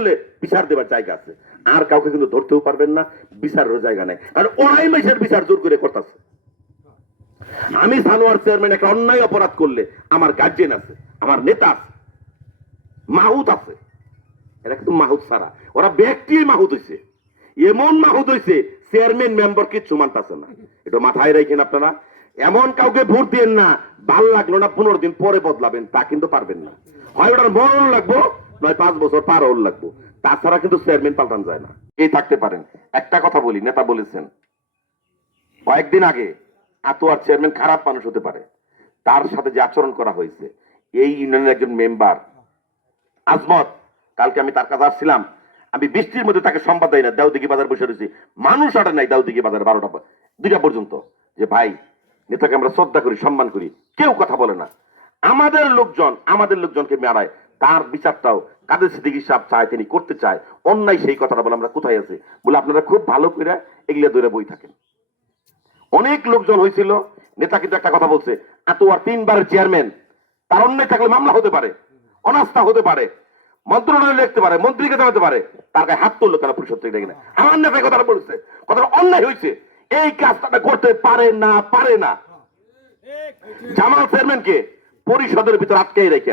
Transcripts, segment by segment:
করলে বিচার দেবার জায়গা আছে। আর কাউকে কিন্তু ধরতেও পারবেন না, বিচারেরও জায়গা নাই। আর ওরাই মাসের বিচার জোর করে করতেছে। আমি সানোয়ার চেয়ারম্যান একটা অন্যায় অপরাধ করলে আমার গার্জেন আছে, আমার নেতা আছে, মাহুত আছে। এরা কিন্তু মাহুত ছাড়া। ওরা ব্যক্তি মাহুত হইছে। এমন মাহুত হইছে, চেয়ারম্যান মেম্বার কিচ্ছু মানতেছে না। এটা মাথায় রাখেন আপনারা। এমন কাউকে ভোট দিয়েন না ভালো লাগল না, পনেরো দিন পরে বদলাবেন, তা কিন্তু পারবেন না। হয় ওটার মরণ লাগবো নয়, পাঁচ বছর পার হল লাগবো। তাছাড়া কিন্তু চেয়ারম্যান পাল্টান যায় না। এই থাকতে পারেন। একটা কথা বলি, নেতা বলেছেন, কয়েকদিন আগে আতোয়ার চেয়ারম্যান খারাপ মানুষ হতে পারে। তার সাথে যে আচরণ করা হয়েছে, এই ইউনিয়নের একজন মেম্বার, আজমত, কালকে আমি তার কাছে আসছিলাম, আমি বৃষ্টির মধ্যে তাকে সংবাদ দেয় না দাউদিঘি বাজার বসে রয়েছি। মানুষ আটে নাই দাউদিঘি বাজার, বারোটা দুইটা পর্যন্ত। যে ভাই, নেতাকে আমরা শ্রদ্ধা করি, সম্মান করি, কেউ কথা বলে না। আমাদের লোকজন, আমাদের লোকজনকে মেরায়। তার বিচারটাও কাদের সিদ্দিকি সাহেব চায়, তিনি করতে চায়, অন্যায় সেই কথাটা বলে আমরা কোথায় আছি? বলে আপনারা খুব ভালো করে এগুলো দূরে বই থাকেন। অনেক লোকজন হয়েছিল নেতা কিন্তু একটা কথা বলছে, এত আর তিনবারের চেয়ারম্যান তার অন্যায় থাকলে মামলা হতে পারে, অনাস্থা হতে পারে, মন্ত্রণালয় লিখতে পারে, মন্ত্রীকে জানাতে পারে, তার গায়ে হাত তুললো কেন পরিষদ থেকে কিনা? আমার নেতা কথাটা বলছে, কথাটা অন্যায় হয়েছে এই কাজটা করতে পারে না পারে না। জামাল চেয়ারম্যানকে পরিষদের ভিতর আটকাই রেখে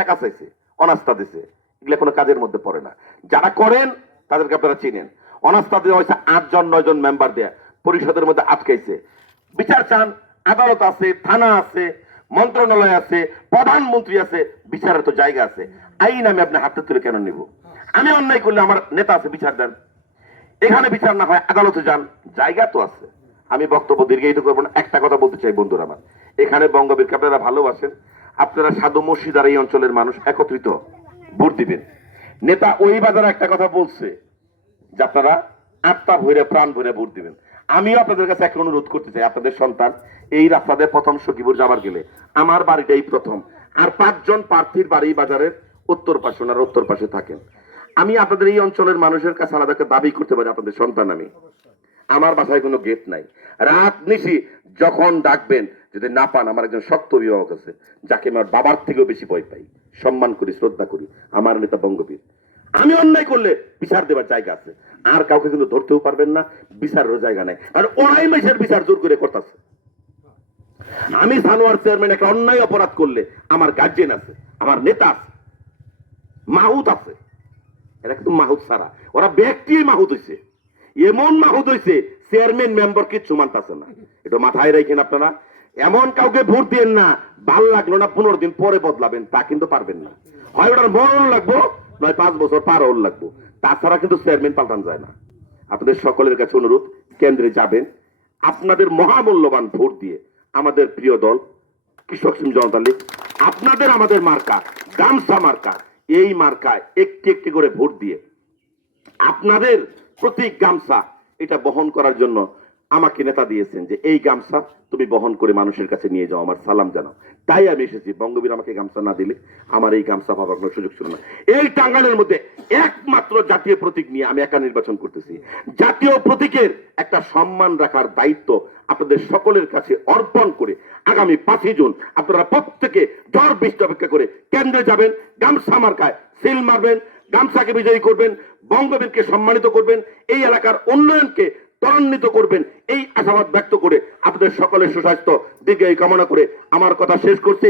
টাকা চাইছে, অনাস্থা দিছে, এগুলো কোনো কাজের মধ্যে পড়ে না। যারা করেন, তাদেরকে আপনারা চিনেন। অনাস্থা দেওয়া হয়েছে আটজন নয় জন মেম্বার দেয়া, পরিষদের মধ্যে আটকাইছে। বিচার চান, আদালত আছে, থানা আছে, মন্ত্রণালয় আছে, প্রধানমন্ত্রী আছে, বিচারের তো জায়গা আছে। আইন আমি আপনি হাতে তুলে কেন নিব? আমি অন্যায় করলে আমার নেতা আছে, বিচার দেন। এখানে বিচার না হয়, আদালতে যান, জায়গা তো আছে। আমি বক্তব্য দীর্ঘায়িত করব না, একটা কথা বলতে চাই বন্ধুরা আমার। এখানে বঙ্গবীরকে আপনারা ভালোবাসেন আপনারা সাধু মসজিদার এই অঞ্চলের মানুষ একত্রিত। ভোট দিবেন। নেতা ওই বাজারে একটা কথা বলছে যে আপনারা আত্মা ভরে, প্রাণ ভরে ভোট দিবেন। আমিও আপনাদের কাছে একটা অনুরোধ করতে চাই, আপনাদের সন্তান এই রাস্তাতে প্রথম সখীপুর যাবার গেলে। আমার বাড়িটাই প্রথম। আর পাঁচজন প্রার্থীর বাড়ি বাজারের উত্তর পাশে, ওনারা উত্তর পাশে থাকেন। আমি আপনাদের এই অঞ্চলের মানুষের কাছে আলাদা একটা দাবি করতে পারি, আপনাদের সন্তান আমি। আমার বাসায় কোনো গেট নাই। রাত নিশি যখন ডাকবেন যদি না পান, আমার একজন শক্ত অভিভাবক আছে, যাকে আমার বাবার থেকেও বেশি ভয় পাই। সম্মান করি, শ্রদ্ধা করি, আমার নেতা বঙ্গবীর। আমি অন্যায় করলে বিচার দেবার জায়গা আছে। আর কাউকে কিন্তু ধরতেও পারবেন না বিচারেরও জায়গা নাই। আর ওরাই মাসের বিচার জোর করে করতেছে। আমি সানোয়ার চেয়ারম্যান একটা অন্যায় অপরাধ করলে আমার গার্জেন আছে, আমার নেতা আছে, মাহুত আছে। এরা কিন্তু মাহুত ছাড়া। ওরা ব্যক্তি মাহুত হইছে। এমন মাহুত হইছে, চেয়ারম্যান মেম্বার কিচ্ছু মানতেছে না। এটা মাথায় রাখেন আপনারা এমন কাউকে ভোট দিয়েন না, ভালো লাগল না, পনেরো দিন পরে বদলাবেন, তা কিন্তু পারবেন না। হয় ওটার মরণ লাগবো, নয় পাঁচ বছর পার হল লাগবো। তাছাড়া কিন্তু চেয়ারম্যান পাল্টান যায় না। আপনাদের সকলের কাছে অনুরোধ, কেন্দ্রে যাবেন, আপনাদের মহামূল্যবান ভোট দিয়ে আমাদের প্রিয় দল, কৃষক সিম জনতা লীগ, আপনাদের আমাদের মার্কা, গামছা মার্কা, এই মার্কায় একটি একটি করে ভোট দিয়ে আপনাদের প্রতীক গামছা এটা বহন করার জন্য আমাকে নেতা দিয়েছেন যে, এই গামছা তুমি বহন করে মানুষের কাছে নিয়ে যাও, আমার সালাম জানাও। তাই আমি এসেছি। বঙ্গবীর আমাকে গামছা না দিলে আমার এই গামছা পাবার কোনো সুযোগ ছিল না। এই টাঙ্গালের মধ্যে একমাত্র জাতীয় প্রতীক নিয়ে আমি একা নির্বাচন করতেছি। জাতীয় প্রতীকের একটা সম্মান রাখার দায়িত্ব আপনাদের সকলের কাছে অর্পণ করে আগামী পাঁচই জুন আপনারা প্রত্যেকে ঝড় বৃষ্টি অপেক্ষা করে কেন্দ্রে যাবেন, গামছা মার্কায় সিল মারবেন, গামছাকে বিজয়ী করবেন, বঙ্গবীরকে সম্মানিত করবেন। এই এলাকার উন্নয়নকে ত্বরান্বিত করবেন। এই আশাবাদ ব্যক্ত করে আপনাদের সকলের সুস্বাস্থ্য, দীর্ঘায়ু কামনা করে আমার কথা শেষ করছি।